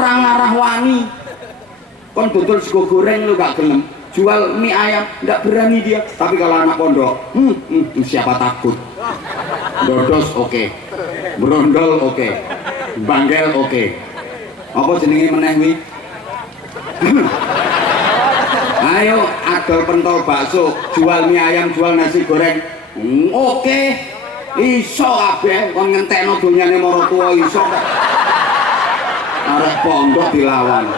orang arah wani. Kon dodol sego goreng lu gak gelem, jual mie ayam gak berani dia. Tapi kalau anak pondok, siapa takut? Dodos oke, brondol oke, banggel oke. Apa jenenge meneh wi? Ayo adol pentol bakso, jual mie ayam, jual nasi goreng. Oke. Iso kabeh kon ngentekno donyane mara tuwa iso kok. Arek pondok dilawan.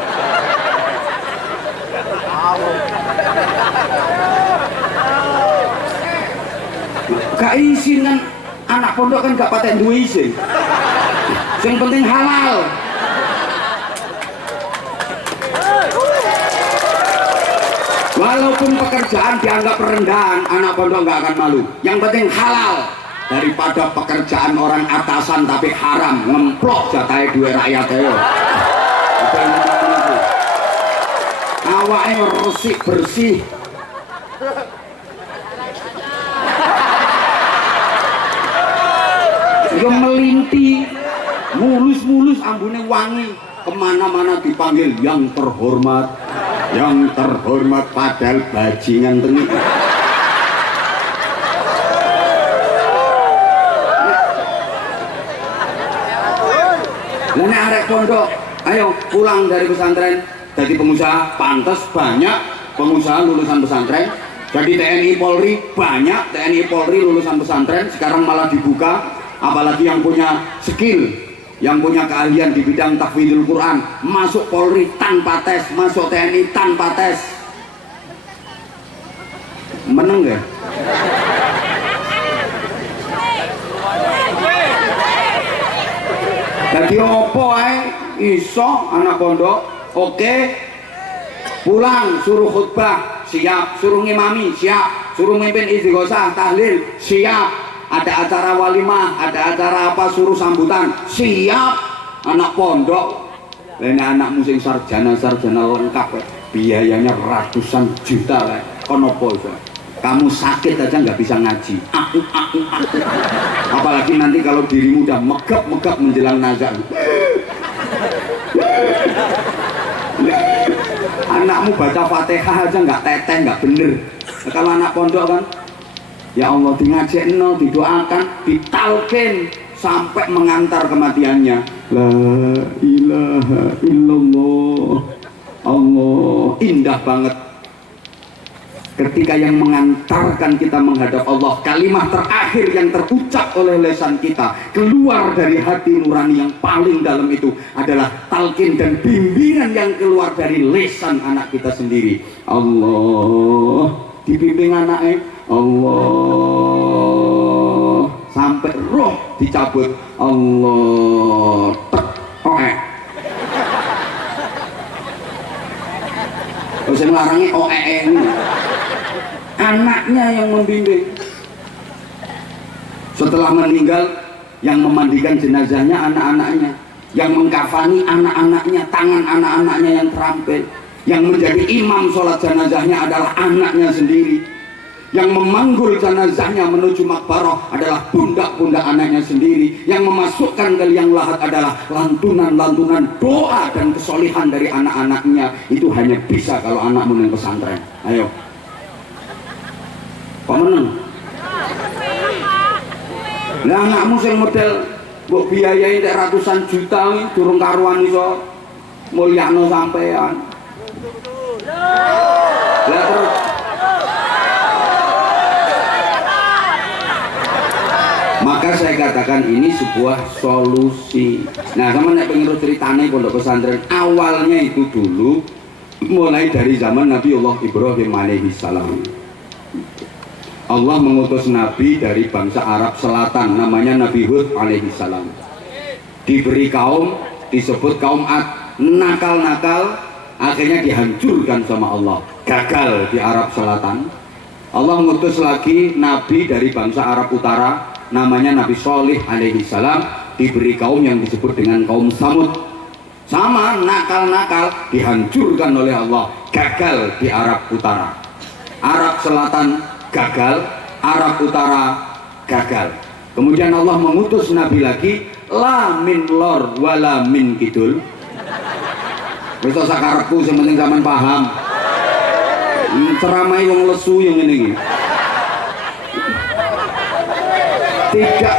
Gak izin kan anak pondok kan gak patek duwe izin. Yang penting halal. Walaupun pekerjaan dianggap rendahan, anak pondok nggak akan malu. Yang penting halal. Daripada pekerjaan orang atasan tapi haram, ngemplok jatahnya duit rakyat ayo. Awaknya resik bersih. Yang melinti, mulus-mulus ambune wangi. Kemana-mana dipanggil yang terhormat. Yang terhormat padahal bajingan tengik. Nek arek pondok, ayo pulang dari pesantren jadi pengusaha. Pantas banyak pengusaha lulusan pesantren. Jadi TNI Polri banyak TNI Polri lulusan pesantren. Sekarang malah dibuka, apalagi yang punya skill, yang punya keahlian di bidang tahfidzul Quran, masuk Polri tanpa tes, masuk TNI tanpa tes. Meneng ya? Jadi opo iso anak pondok, oke, pulang suruh khutbah siap, suruh ngimami siap, suruh mimpin istighosah tahlil siap, ada acara walimah, ada acara apa suruh sambutan siap. Anak pondok, lainnya anak musim sarjana lengkap, biayanya ratusan juta lah. Konopo itu? Kamu sakit aja nggak bisa ngaji. Apalagi nanti kalau dirimu udah megap menjelang nazar. Anakmu baca Fatihah aja nggak teteh, nggak bener. Kalau anak pondok kan, ya Allah ngajekno, didoakan, ditalkin sampai mengantar kematiannya. La ilaha illallah. Allah indah banget. Ketika yang mengantarkan kita menghadap Allah, kalimat terakhir yang terucap oleh lisan kita keluar dari hati nurani yang paling dalam itu adalah talqin dan bimbingan yang keluar dari lisan anak kita sendiri. Allah dibimbing anaknya, Allah sampai roh dicabut, Allah tek saya melarangnya ini. Anaknya yang membimbing. Setelah meninggal, yang memandikan jenazahnya anak-anaknya, yang mengkafani anak-anaknya, tangan anak-anaknya yang terampil, yang menjadi imam sholat jenazahnya adalah anaknya sendiri, yang memanggul jenazahnya menuju makbarah adalah pundak-pundak anaknya sendiri, yang memasukkan ke liang lahat adalah lantunan-lantunan doa dan kesolihan dari anak-anaknya. Itu hanya bisa kalau anakmu yang pesantren. Ayo kok menang? Nah anakmu yang model mbok biayai ratusan juta ini durung karuan iso mulyakno sampean. Lah terus maka saya katakan ini sebuah solusi. Nah sama nek pengen ceritane pondok pesantren awalnya itu dulu mulai dari zaman Nabi Allah Ibrahim alaihi salam. Allah mengutus Nabi dari bangsa Arab Selatan, namanya Nabi Hud alaihi salam. Diberi kaum, disebut kaum Ad, nakal-nakal, akhirnya dihancurkan sama Allah, gagal di Arab Selatan. Allah mengutus lagi Nabi dari bangsa Arab Utara, namanya Nabi Sholih alaihi salam, diberi kaum yang disebut dengan kaum Samud. Sama nakal-nakal, dihancurkan oleh Allah, gagal di Arab Utara. Arab Selatan gagal, Arab Utara gagal. Kemudian Allah mengutus Nabi lagi, la min lor wala min kidul. Wis to sakarepku sing penting sampean paham. Ceramai wong lesu yang ini. Tidak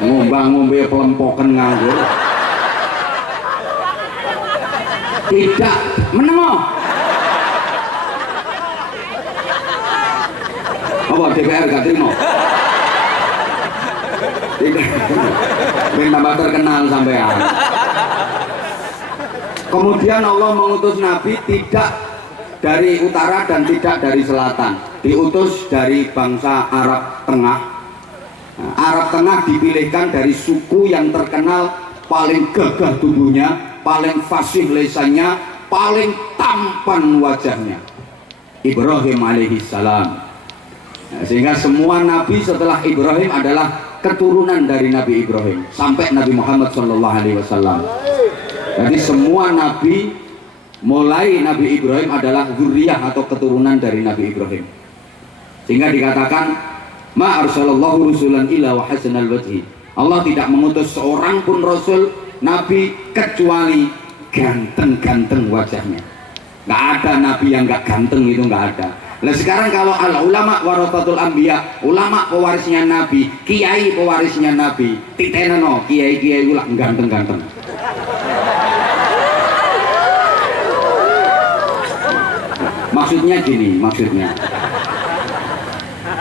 ngombang-ngombe pelempokan nganggur. Tidak menemo. Apa DPR gak terima? Tidak. Ben tambah terkenal sampean. Kemudian Allah mengutus Nabi tidak dari utara dan tidak dari selatan, diutus dari bangsa Arab Tengah. Nah, Arab Tengah dipilihkan dari suku yang terkenal paling gagah tubuhnya, paling fasih lisannya, paling tampan wajahnya, Ibrahim alaihissalam. Nah, sehingga semua nabi setelah Ibrahim adalah keturunan dari Nabi Ibrahim sampai Nabi Muhammad SAW. Jadi semua nabi mulai Nabi Ibrahim adalah zuriyah atau keturunan dari Nabi Ibrahim. Sehingga dikatakan ma arsalallahu rusulan illa wa hasanal wajhi. Allah tidak mengutus seorang pun rasul nabi kecuali ganteng-ganteng wajahnya. Nggak ada nabi yang nggak ganteng, itu nggak ada. Nah sekarang kalau al ulama warasatul anbiya, ulama pewarisnya nabi, kiai pewarisnya nabi, titenano kiai-kiai ulah ganteng-ganteng. Maksudnya gini, maksudnya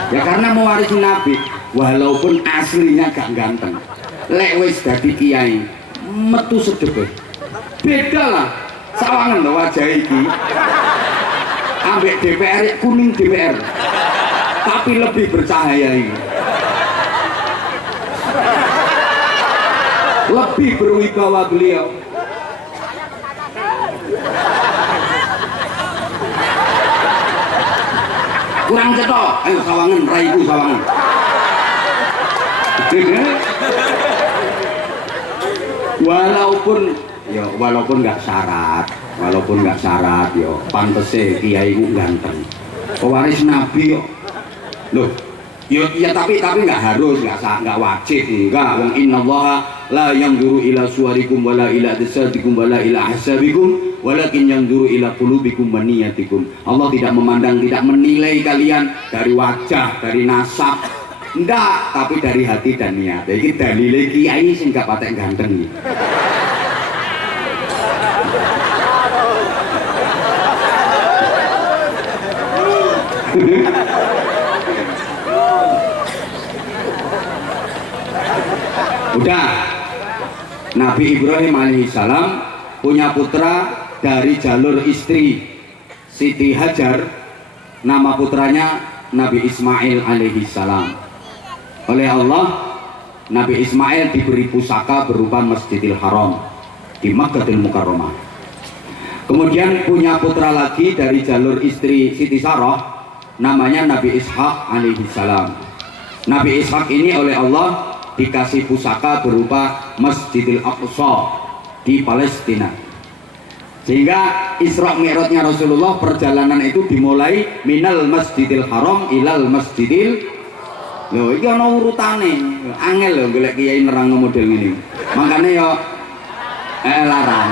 ya karena mewarisi nabi walaupun aslinya gak ganteng, lek wis dadi kiai metu sedep. Beda lah sawangan lho wajah iki ambek DPR kuning DPR tapi lebih bercahaya ini, lebih berwibawa beliau. Kurang cetok, ayo sawangan, raiku sawangan. Walaupun nggak syarat, yo pantese kiai ku ganteng. Pewaris nabi yo. Loh, yo ya tapi nggak harus, nggak wajib, enggak. Wong innallaha la yanzuru ila suwarikum wala ila ajsadikum wala ila ahsabikum walakin yanzuru ila qulubikum wa niyatikum. Allah tidak memandang, tidak menilai kalian dari wajah, dari nasab, enggak, tapi dari hati dan niat. Iki dalile kiai sing gak patek ganteng iki. Udah, Nabi Ibrahim alaihissalam punya putra dari jalur istri Siti Hajar, nama putranya Nabi Ismail alaihissalam. Oleh Allah, Nabi Ismail diberi pusaka berupa Masjidil Haram di Makkahul Mukarramah. Kemudian punya putra lagi dari jalur istri Siti Sarah, namanya Nabi Ishak alaihissalam. Nabi Ishak ini oleh Allah dikasih pusaka berupa Masjidil Aqsa di Palestina. Sehingga Isra Mi'rajnya Rasulullah, perjalanan itu dimulai minal Masjidil Haram ilal Masjidil. Loh, iki ana urutane. Angel lho golek kiai nerang model ini. Makanya yo larang.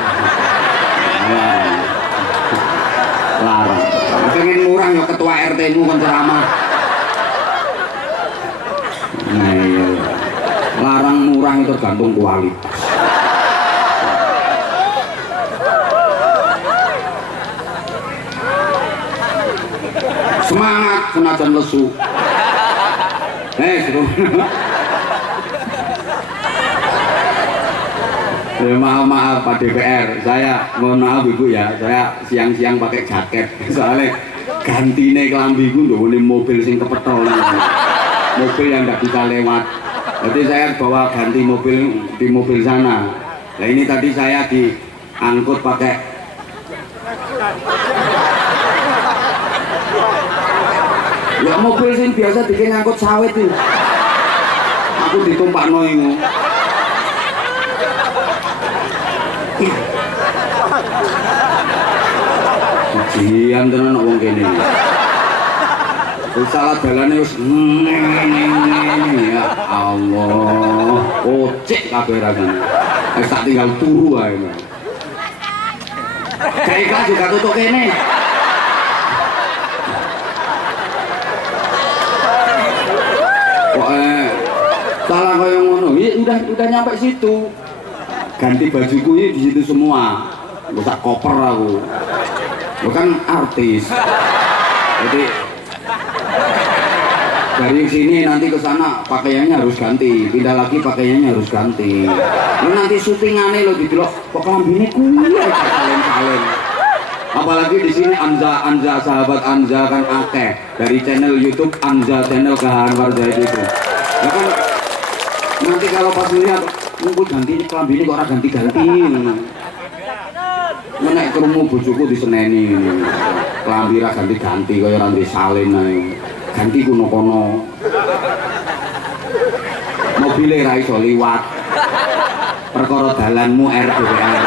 Larang. Pengen murah yo ketua RT-mu kon ceramah. Nah, iya. Larang murah itu tergantung kualitas. Semangat senajan lesu. Maaf Pak DPR, saya mohon maaf Ibu ya, saya siang-siang pakai jaket soalnya gantine kelambiku nduwune mobil sing kepethol, mobil yang nggak bisa lewat. Jadi saya bawa ganti mobil di mobil sana. Nah ini tadi saya diangkut pakai ya mobil sing biasa bikin ngangkut sawit itu. Aku ditumpakno iku. Ujian tenan wong kene. Salah dalane wis ya Allah, ocek kabeh rasane. Wis tak tinggal turu ae. Gak ikhlas juga tutup kene. Kok salah kayak ngono. Ya udah nyampe situ. Ganti bajuku ini di situ semua. Usah koper aku. Bukan artis. Jadi dari sini nanti ke sana pakaiannya harus ganti, pindah lagi pakaiannya harus ganti. Lu nanti syutingannya lo didelok kok kelambine kuwi kalen-kalen. Apalagi di sini Anza sahabat Anza kan akeh dari channel YouTube Anza channel Gahan Warjahit itu. Ya kan nanti kalau pas lihat nunggu ganti kelambine kok ora ganti-ganti. Menek krungu bojoku diseneni klambi ra ganti-ganti kaya ora salin ae. Ganti kono-kono. Mobile ra iso liwat. Perkara dalanmu RDR.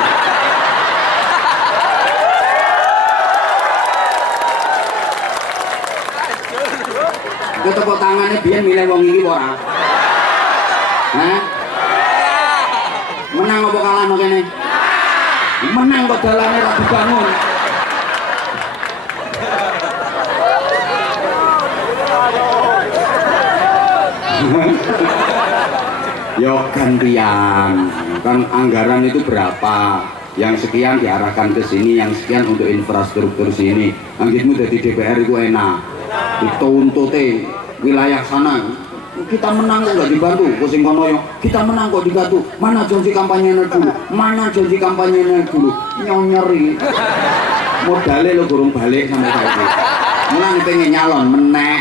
Kowe tepuk tangane biyen milih wong iki ora? Hah? Menang apa kalah no kene? Menang kok dalane ra dibangun. Yo gantian, kan anggaran itu berapa? Yang sekian diarahkan ke sini, yang sekian untuk infrastruktur sini. Anggitmu dari DPR itu enak. Dituntute wilayah sana. Kita menang kok nggak dibantu, pusing kono yo. Kita menang kok dibantu. Mana janji kampanye dulu? Mana janji kampanye dulu? Nyonyeri. Modalnya lo burung balik sampai kayak gitu. Menang pengen nyalon meneh.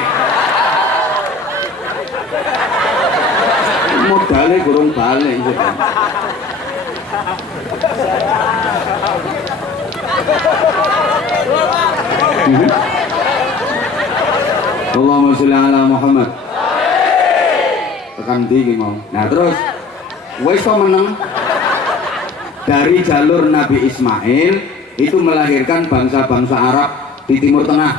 Modalnya burung balik gitu. Allahumma sholli ala Muhammad. Tekan tinggi mau. Nah terus wis menang dari jalur Nabi Ismail itu melahirkan bangsa-bangsa Arab di Timur Tengah.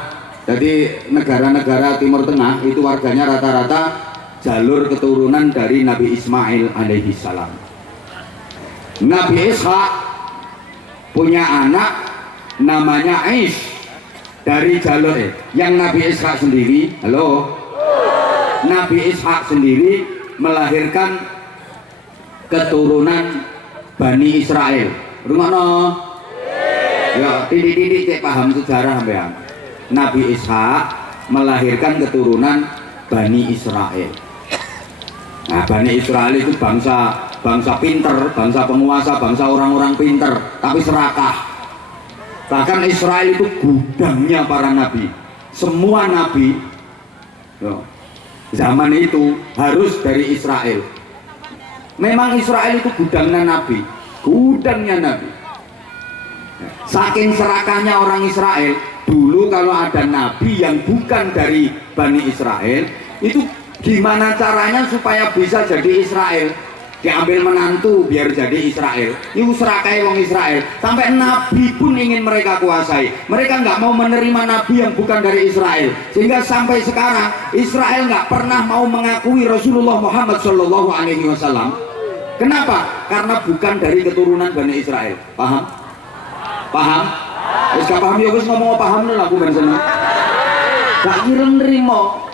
Jadi negara-negara Timur Tengah itu warganya rata-rata jalur keturunan dari Nabi Ismail alaihi salam. Nabi Ishak punya anak namanya Aish dari jalur yang Nabi Ishak sendiri. Halo. Nabi Ishak sendiri melahirkan keturunan Bani Israel. Rumakno. Ya, titik-titik cek paham sejarah sampean. Nabi Ishak melahirkan keturunan Bani Israel. Nah, Bani Israel itu bangsa pinter, bangsa penguasa, bangsa orang-orang pinter, tapi serakah. Bahkan Israel itu gudangnya para nabi. Semua nabi zaman itu harus dari Israel. Memang Israel itu gudangnya nabi, gudangnya nabi. Saking serakahnya orang Israel, dulu kalau ada nabi yang bukan dari Bani Israel, itu gimana caranya supaya bisa jadi Israel? Diambil menantu biar jadi Israel. Itu serakai wong Israel. Sampai nabi pun ingin mereka kuasai. Mereka nggak mau menerima nabi yang bukan dari Israel. Sehingga sampai sekarang Israel nggak pernah mau mengakui Rasulullah Muhammad Shallallahu Alaihi Wasallam. Kenapa? Karena bukan dari keturunan Bani Israel. Paham? Paham? Wis gak paham ya wis ngomong paham lho aku ben seneng. Gak nrimo.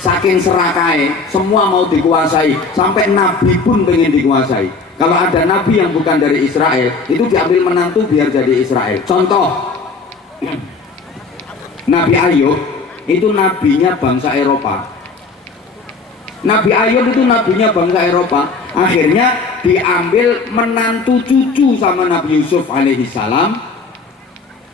Saking serakai, semua mau dikuasai, sampai nabi pun pengen dikuasai. Kalau ada nabi yang bukan dari Israel, itu diambil menantu biar jadi Israel. Contoh, Nabi Ayub itu nabinya bangsa Eropa. Nabi Ayub itu nabinya bangsa Eropa. Akhirnya diambil menantu cucu sama Nabi Yusuf alaihi salam,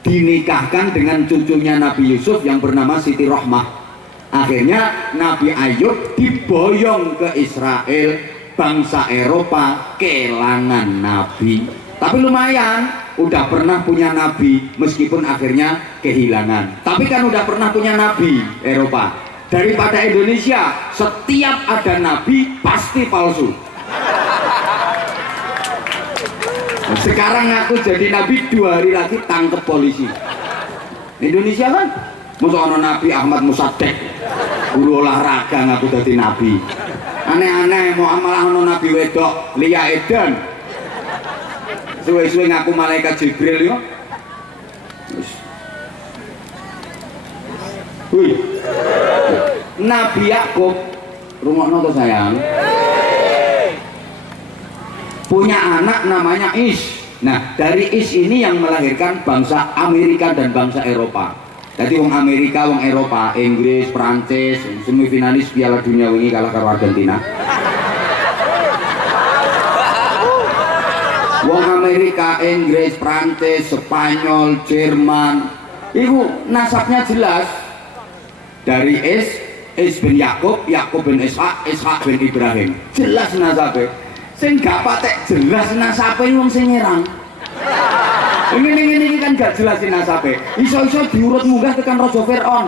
dinikahkan dengan cucunya Nabi Yusuf yang bernama Siti Rohmah. Akhirnya Nabi Ayub diboyong ke Israel, bangsa Eropa, kelangan nabi. Tapi lumayan, udah pernah punya nabi, meskipun akhirnya kehilangan. Tapi kan udah pernah punya nabi Eropa. Daripada Indonesia, setiap ada nabi pasti palsu. Sekarang aku jadi nabi, 2 hari lagi tangkep polisi. Indonesia kan? Masa ono Nabi Ahmad Musaddiq guru olahraga ngaku dadi nabi. Aneh-aneh mau malah ono nabi wedok Lia Eden. suwe-suwe ngaku malaikat Jibril yo. Wih. Nabi Yakub, rungokno to sayang. Punya anak namanya Is. Nah, dari Is ini yang melahirkan bangsa Amerika dan bangsa Eropa. Jadi wong Amerika, wong Eropa, Inggris, Prancis, semifinalis Piala Dunia wingi kalah karo Argentina. Wong Amerika, Inggris, Prancis, Spanyol, Jerman, itu nasabnya jelas. Dari Is bin Yakub, Yakub bin Ishak, Ishak bin Ibrahim. Jelas nasabnya. Sing gak patek jelas nasabe wong sing nyerang. Ini kan gak jelas nasabe. Iso-iso diurut munggah tekan Raja Fir'aun.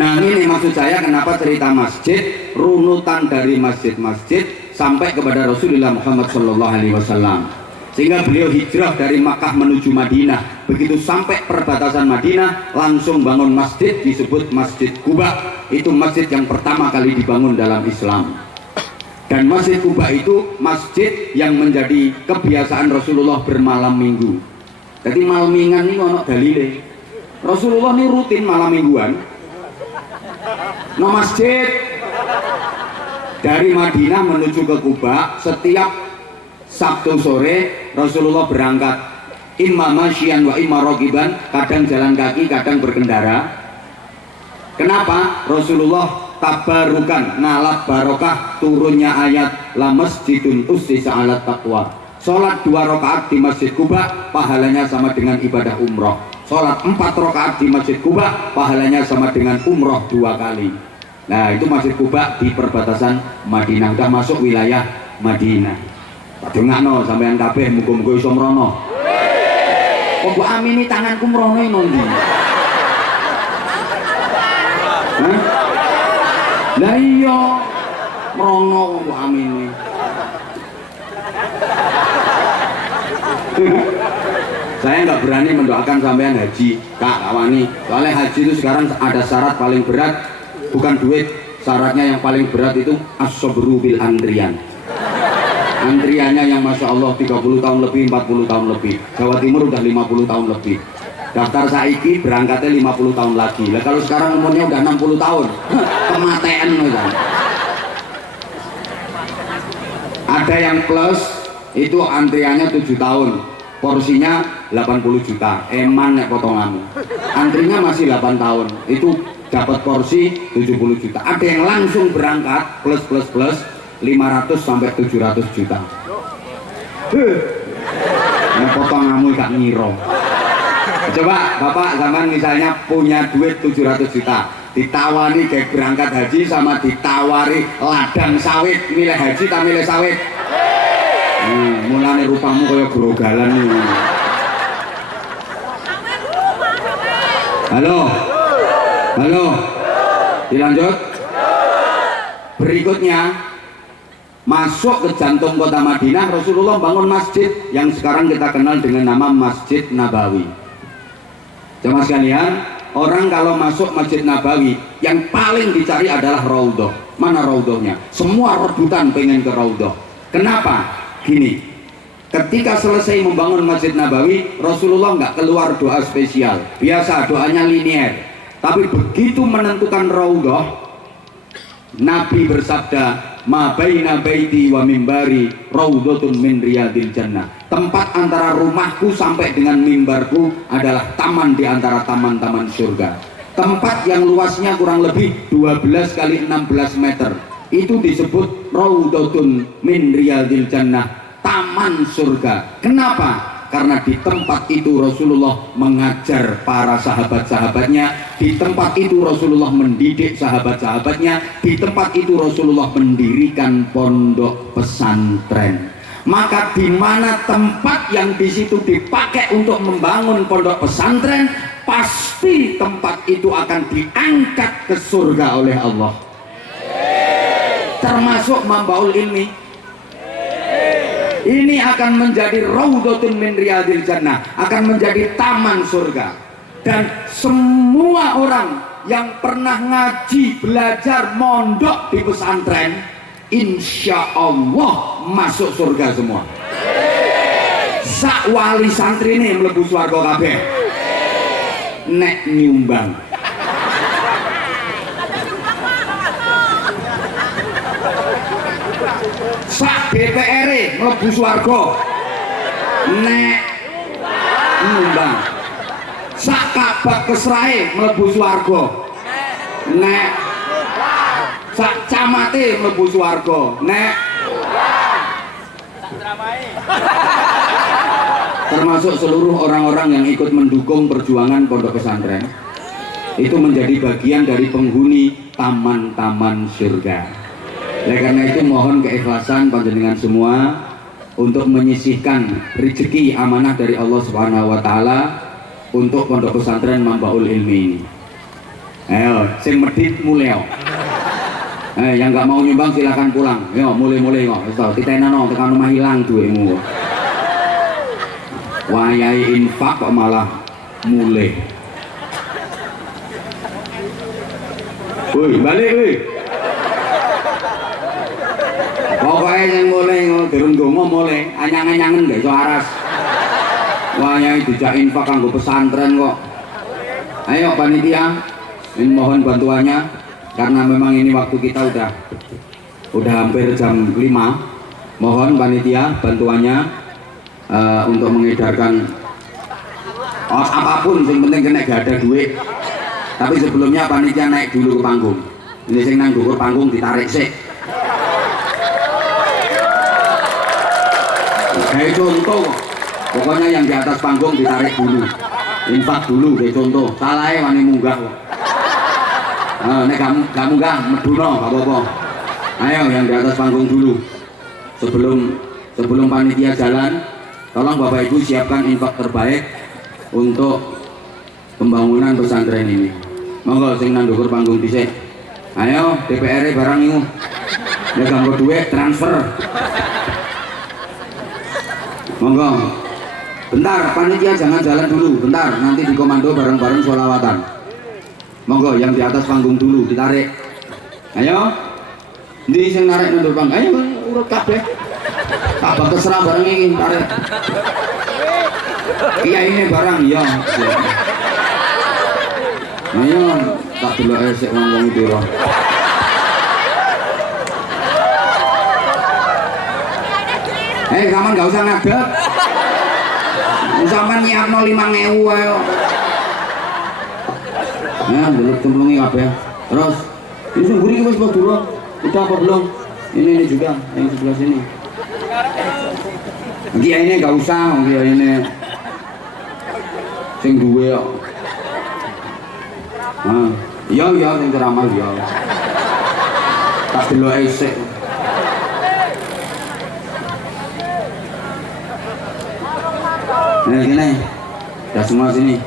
Nah ini maksud saya kenapa cerita masjid, runutan dari masjid-masjid sampai kepada Rasulullah Muhammad SAW. Sehingga beliau hijrah dari Makkah menuju Madinah. Begitu sampai perbatasan Madinah, langsung bangun masjid disebut Masjid Quba. Itu masjid yang pertama kali dibangun dalam Islam. Dan Masjid Quba itu masjid yang menjadi kebiasaan Rasulullah bermalam minggu. Jadi malmingan ini ono dalile. Rasulullah ini rutin malam mingguan. No masjid dari Madinah menuju ke Quba setiap Sabtu sore Rasulullah berangkat imma masyian wa imma rogiban, kadang jalan kaki, kadang berkendara. Kenapa? Rasulullah tabarukan ngalap barokah turunnya ayat la masjidun ussisa ala taqwa. Sholat 2 rakaat di Masjid Quba pahalanya sama dengan ibadah umroh. Sholat 4 rakaat di Masjid Quba pahalanya sama dengan umroh 2 kali. Nah itu Masjid Quba di perbatasan Madinah, udah masuk wilayah Madinah. Padungakno sampean kabeh muga-muga iso mrono. Kok mbok amini tanganku mrono ndi? Hah? Lah iya mrono kok mbok amini. Saya nggak berani mendoakan sampean haji, Kak Awani. Soalnya haji itu sekarang ada syarat paling berat, bukan duit. Syaratnya yang paling berat itu as-sabru bil antrian. Antriannya yang Masya Allah 30 tahun lebih, 40 tahun lebih. Jawa Timur udah 50 tahun lebih. Daftar saiki berangkatnya 50 tahun lagi. Nah, kalau sekarang umurnya udah 60 tahun, kematean kan. Ada yang plus itu antriannya 7 tahun. Porsinya 80 juta. Eman nek potonganmu. Antrinya masih 8 tahun. Itu dapat porsi 70 juta. Ada yang langsung berangkat plus 500 sampai 700 juta. Yang potonganmu gak ngiro. Coba Bapak zaman misalnya punya duit 700 juta, ditawari kayak berangkat haji sama ditawari ladang sawit, milih haji tak milih sawit. Mulane rupamu kayak grogalan nih. Halo, dilanjut. Berikutnya masuk ke jantung kota Madinah, Rasulullah bangun masjid yang sekarang kita kenal dengan nama Masjid Nabawi. Jemaah sekalian, orang kalau masuk Masjid Nabawi yang paling dicari adalah Raudhah. Mana Raudhahnya? Semua rebutan pengen ke Raudhah. Kenapa? Gini, ketika selesai membangun Masjid Nabawi, Rasulullah nggak keluar doa spesial. Biasa doanya linier. Tapi begitu menentukan Raudhah, Nabi bersabda, ma baina baiti wa mimbari raudhatun min riyadil jannah. Tempat antara rumahku sampai dengan mimbarku adalah taman di antara taman-taman surga. Tempat yang luasnya kurang lebih 12 kali 16 meter. Itu disebut raudhatun min riyadil jannah, taman surga. Kenapa? Karena di tempat itu Rasulullah mengajar para sahabat-sahabatnya, di tempat itu Rasulullah mendidik sahabat-sahabatnya, di tempat itu Rasulullah mendirikan pondok pesantren. Maka di mana tempat yang di situ dipakai untuk membangun pondok pesantren, pasti tempat itu akan diangkat ke surga oleh Allah. Termasuk Mambaul Ilmi. Ini akan menjadi raudhatun min riyadil jannah, akan menjadi taman surga. Dan semua orang yang pernah ngaji, belajar, mondok di pesantren, insya Allah masuk surga semua. Sak wali santri ini mlebu swarga kabeh nek nyumbang. Sak DPR mlebu swarga nek nyumbang. Sak kabak kesrahe mlebu swarga nek, sak camate mlebu swarga nek, termasuk seluruh orang-orang yang ikut mendukung perjuangan pondok pesantren itu menjadi bagian dari penghuni taman-taman surga. Oleh karena itu mohon keikhlasan panjenengan semua untuk menyisihkan rezeki amanah dari Allah Subhanahu wa taala untuk pondok pesantren Manbaul Ilmi ini. Ayo, sing medit mulai. Yang nggak mau nyumbang silakan pulang. Yo, mulai kok. Wis to, titenano tekan omah ilang duitmu. Wayai infak kok malah mulai. Woi, balik woi. Pokoknya yang mulai durung donga mulai anyang-anyangen gak iso aras. Wayai dijak infak kanggo pesantren kok. Ayo panitia, mohon bantuannya karena memang ini waktu kita udah hampir jam 5. Mohon panitia bantuannya untuk mengedarkan apapun, yang penting kena gak ada duit. Tapi sebelumnya panitia naik dulu ke panggung. Ini sing nang dhuwur panggung ditarik sik. Kayak contoh, pokoknya yang di atas panggung ditarik dulu, infak dulu, kayak contoh. Salahnya wani munggah kok. Nek gak munggah, meduno gak apa-apa. Ayo yang di atas panggung dulu. Sebelum panitia jalan, tolong Bapak Ibu siapkan infak terbaik untuk pembangunan pesantren ini. Monggo sing nang dhuwur panggung dhisik. Ayo DPR barang iku. Nek ganggo duit transfer. Monggo. Bentar, panitia jangan jalan dulu. Bentar, nanti dikomando bareng-bareng sholawatan. Monggo yang di atas panggung dulu ditarik. Ayo. Ndi sing narik nang panggung? Ayo urut kabeh. Kabeh terserah bareng iki tarik. Iya ini barang ya. Ayo tak delok esek wong-wong pira. Kaman gak usah ngadeg. Sampeyan nyiapno 5.000 ayo. Ya, delok cemplungi kabeh. Terus, ini sumber iki wis durung. Udah apa belum? Ini juga yang sebelah sini. Dia ini gak usah, dia ini sing duwe kok. Iya sing ceramah ya. Tak delok esek. Ini, udah semua sini.